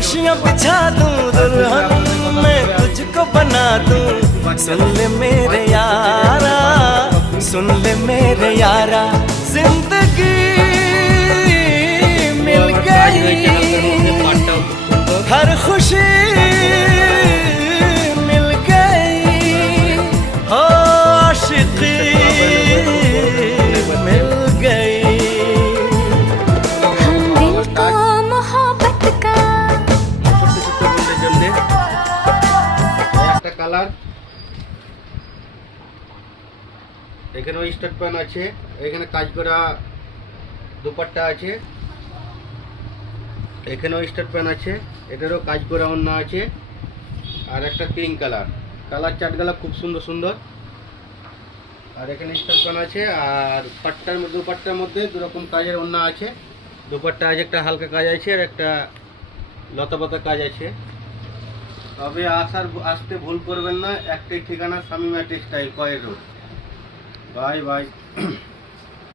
खुशियाँ बिछा दूं दुल्हन मैं तुझको बना दूं। सुन ले मेरे यारा, सुन ले मेरे यारा, जिंदगी मिल गई, हर खुशी मिल गई, हो आशिकी मिल गई। हम दिल को मोहब्बत का একটা কালার, এখানেও স্টার্ট প্যান আছে, এখানে কাজ করা দুপাট্টা আছে, এখানেও স্টার্ট প্যান আছে, এটারও কাজ করা ওড়না আছে। আর একটা পিঙ্ক কালার, কালার চার্টগুলো খুব সুন্দর সুন্দর। আর এখানে স্টার্ট প্যান আছে। আর দুপাট্টার মধ্যে দুরকম কাজের ওড়না আছে। দুপাট্টা আছে, একটা হালকা কাজ আছে আর একটা লতা পাতা কাজ আছে। তবে আসতে ভুল করবেন না, একটাই ঠিকানা, শামিমা টেক্সটাইল, কয়ের রোড। Bye bye.